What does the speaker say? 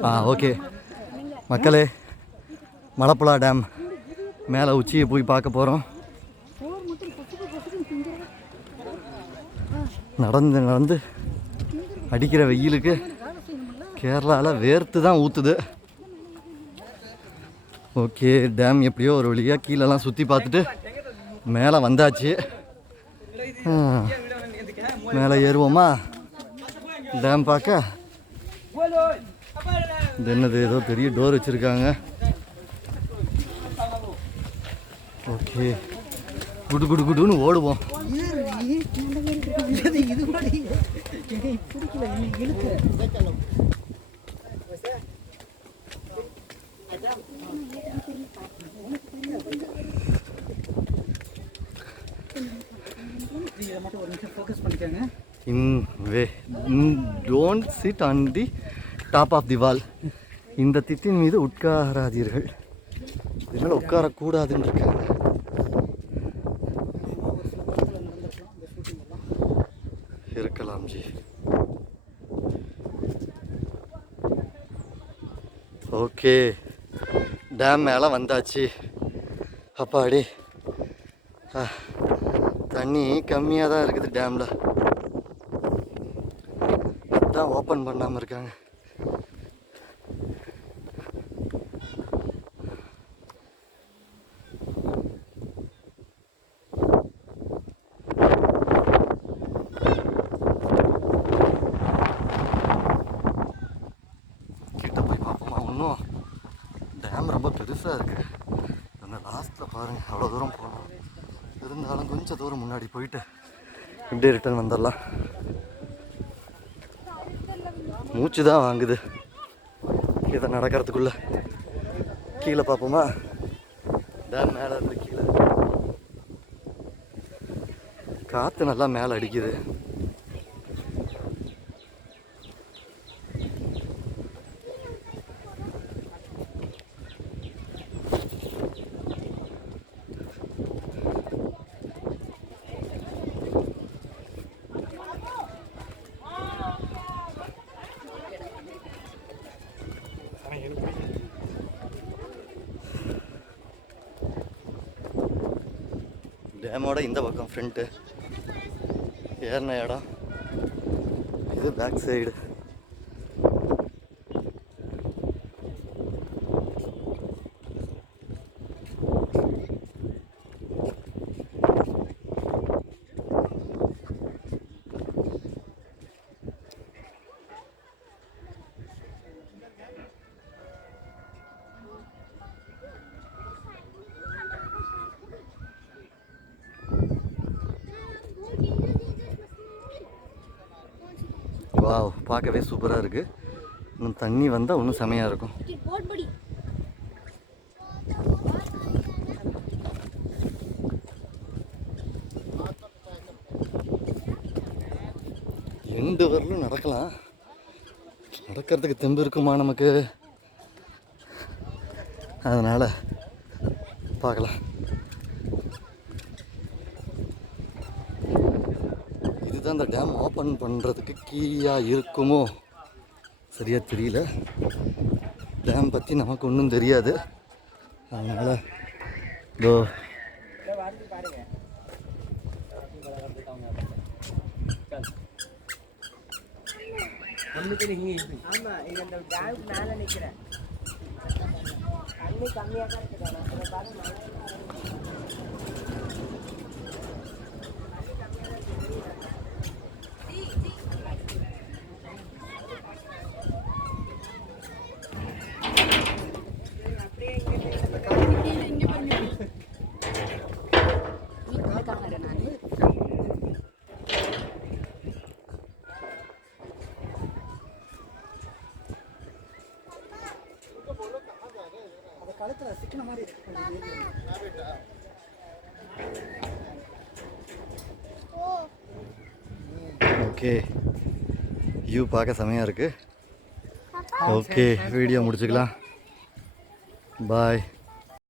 ஆ okay. மக்களே Malampuzha dam மேலே உச்சியை போய் பார்க்க போகிறோம் நடந்து நடந்து அடிக்கிற வெயிலுக்கு கேரளாவில் வேர்த்து தான் ஊற்றுது ஓகே டேம் எப்படியோ ஒரு வழியாக கீழெல்லாம் சுற்றி பார்த்துட்டு மேலே வந்தாச்சு. மேலே ஏறுவோமா? டேம் பார்க்க. இது என்னது ஏதோ பெரிய டோர் வச்சுருக்காங்க. ஓகே குடு குடு குடுன்னு ஓடுவோம். In way don't sit on the top of the wall இந்த திட்டின் மீது உட்காராதீர்கள். இதனால் உட்காரக்கூடாதுன்னு இருக்காங்க இருக்கலாம் ஜி. ஓகே. டேம் மேலே வந்தாச்சு. அப்பாடி. ஆ, தண்ணி கம்மியாக தான் இருக்குது டேமில். தான் ஓப்பன் பண்ணாமல் இருக்காங்க கிட்ட போய் பார்ப்போமா இன்னும் டேம் ரொம்ப பெருசாக இருக்குது அந்த லாஸ்ட்டில் பாருங்கள் அவ்வளோ தூரம் போகணும் இருந்தாலும் கொஞ்சம் தூரம் முன்னாடி போயிட்டு இப்படியே ரிட்டர்ன் வந்துடலாம். மூச்சு தான் வாங்குது. இதை நடக்கிறதுக்குள்ள. கீழே பார்ப்போமா? தான் மேலே இருந்து கீழே. காற்று நல்லா மேலே அடிக்குது. டேமோட இந்த பக்கம் ஃப்ரண்ட்டு ஏறின இடம். இது பேக் சைடு வாவ் பார்க்கவே சூப்பராக இருக்குது இன்னும் தண்ணி வந்தால் இன்னும் செமையாக இருக்கும். ரெண்டு வரலும் நடக்கலாம். நடக்கிறதுக்கு தெம்பு இருக்குமா நமக்கு? அதனால் பார்க்கலாம். அந்த டேம் ஓப்பன் பண்ணுறதுக்கு கீயாக இருக்குமோ? சரியாக தெரியல. டேம் பற்றி நமக்கு ஒன்றும் தெரியாது. அதனால் இதோ. ஆமா தான் அது கழுத்துல சிக்கின மாதிரி இருக்கு. கொஞ்சம் ஏறி. ஓகே வியூ பார்க்க செமையாக இருக்குது ஓகே வீடியோ முடிச்சுக்கலாம். பாய்